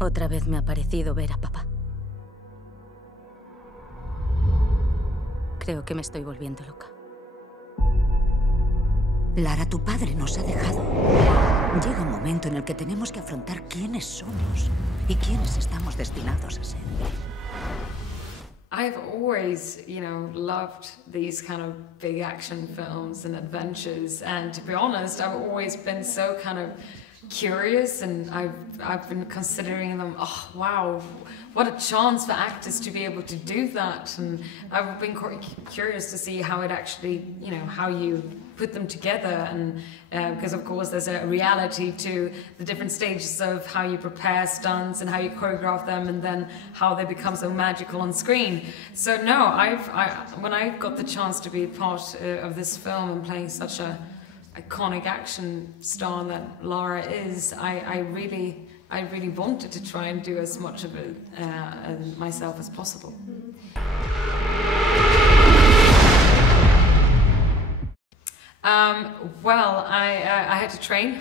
Otra vez me ha parecido ver a papá. Creo que me estoy volviendo loca. Lara, tu padre nos ha dejado. Llega un momento en el que tenemos que afrontar quiénes somos y quiénes estamos destinados a ser. I've always, loved these kind of big action films and adventures, and to be honest, I've always been so kind of curious, and I've been considering them. Oh wow, what a chance for actors to be able to do that, and I've been curious to see how it actually, how you put them together, and because of course there's a reality to the different stages of how you prepare stunts and how you choreograph them, and then how they become so magical on screen. So no, when I got the chance to be part of this film and playing such a iconic action star that Lara is, I really wanted to try and do as much of it myself as possible. Well, I had to train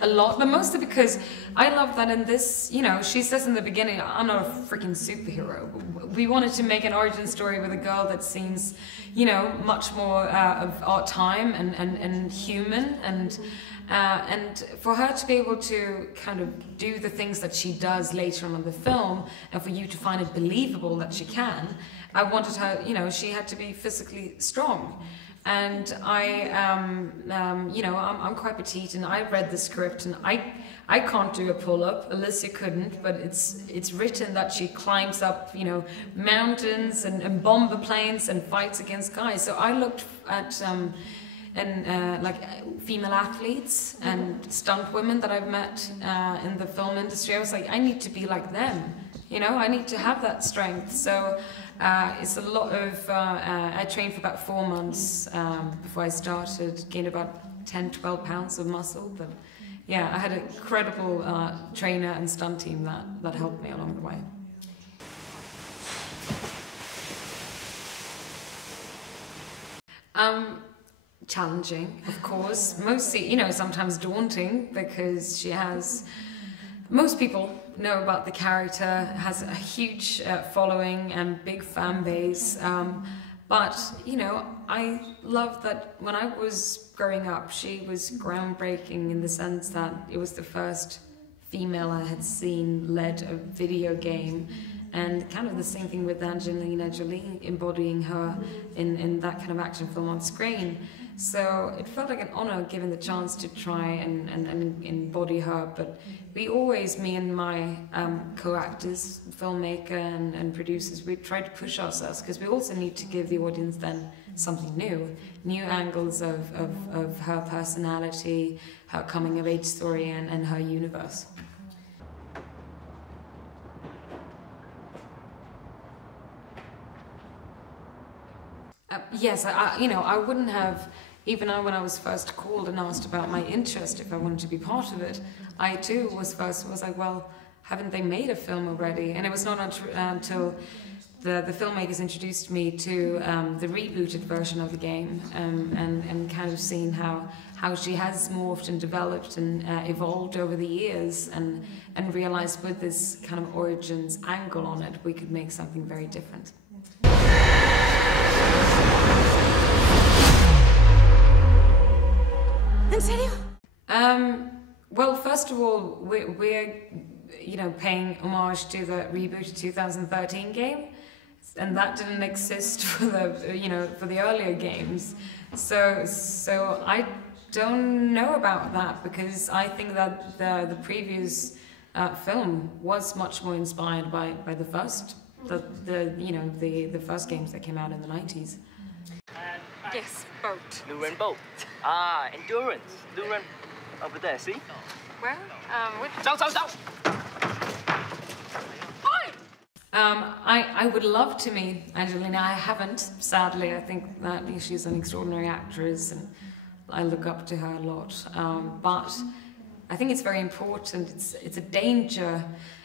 a lot, but mostly because I love that in this, she says in the beginning, I'm not a freaking superhero. We wanted to make an origin story with a girl that seems, much more of our time and human, and for her to be able to kind of do the things that she does later on in the film, and for you to find it believable that she can, I wanted her, she had to be physically strong. And I'm quite petite, and I read the script, and I can't do a pull-up. Alicia couldn't, but it's written that she climbs up, mountains and bomber planes and fights against guys. So I looked at like female athletes and stunt women that I've met in the film industry. I was like, I need to be like them. I need to have that strength. So it's a lot of, I trained for about 4 months before I started, gained about 10-12 pounds of muscle. But yeah, I had an incredible trainer and stunt team that helped me along the way. Challenging, of course. Mostly, sometimes daunting, because she has, most people know about the character, has a huge following and big fan base, but I love that when I was growing up, she was groundbreaking in the sense that it was the first female I had seen led a video game, and kind of the same thing with Angelina Jolie, embodying her in that kind of action film on screen. So it felt like an honor given the chance to try and embody her. But we always, me and my co-actors, filmmaker and producers, we try to push ourselves, because we also need to give the audience then something new angles of her personality, her coming of age story, and her universe. Yes, I wouldn't have, even when I was first called and asked about my interest, if I wanted to be part of it, I too was like, well, haven't they made a film already? And it was not until the filmmakers introduced me to the rebooted version of the game, and kind of seen how she has morphed and developed and evolved over the years, and realized with this kind of origins angle on it, we could make something very different. ¿En serio? Well, first of all, we're paying homage to the rebooted 2013 game, and that didn't exist for the earlier games. So I don't know about that, because I think that the previous film was much more inspired by the first first games that came out in the 90s. Yes, boat. Luren boat. Endurance. Luren over there, see? Where? Which? Down! I would love to meet Angelina. I haven't, sadly. I think that she's an extraordinary actress, and I look up to her a lot. But I think it's very important. It's a danger,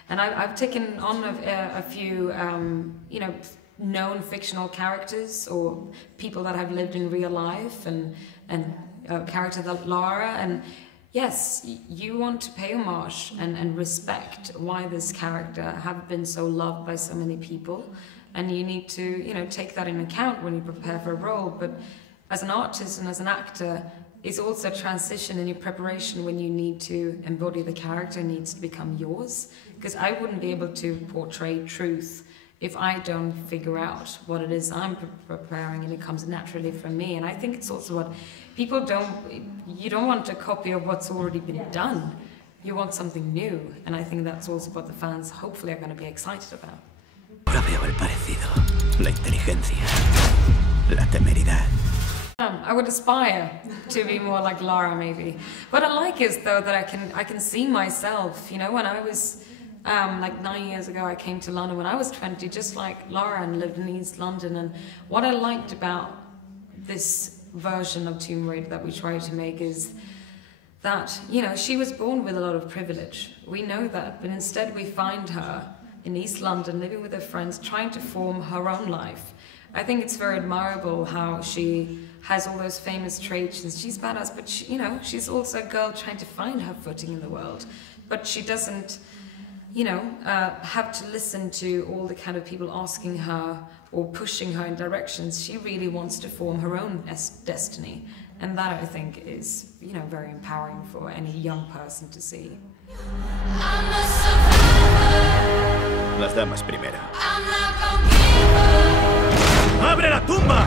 and I've taken on a few, known fictional characters or people that have lived in real life, and a character like Lara, and yes, you want to pay homage and respect why this character have been so loved by so many people, and you need to, you know, take that in account when you prepare for a role. But as an artist and as an actor, it's also a transition in your preparation when you need to embody the character, needs to become yours. Because I wouldn't be able to portray truth if I don't figure out what it is I'm preparing and it comes naturally from me. And I think it's also what people you don't want a copy of what's already been done. You want something new. And I think that's also what the fans hopefully are going to be excited about. Ahora veo el parecido, la inteligencia, la temeridad. I would aspire to be more like Lara, maybe. What I like is, though, that I can see myself. You know, when I was like 9 years ago, I came to London when I was 20, just like Lara, and lived in East London. And what I liked about this version of Tomb Raider that we try to make is that, you know, she was born with a lot of privilege. We know that, but instead we find her in East London, living with her friends, trying to form her own life. I think it's very admirable how she has all those famous traits, and she's badass, but she, you know, she's also a girl trying to find her footing in the world. But she doesn't, you know, have to listen to all the kind of people asking her or pushing her in directions. She really wants to form her own destiny. And that, I think, is, you know, very empowering for any young person to see. Las damas primero. ¡Abre la tumba!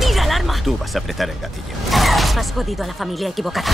¡Tira el arma! Tú vas a apretar el gatillo. Has jodido a la familia equivocada.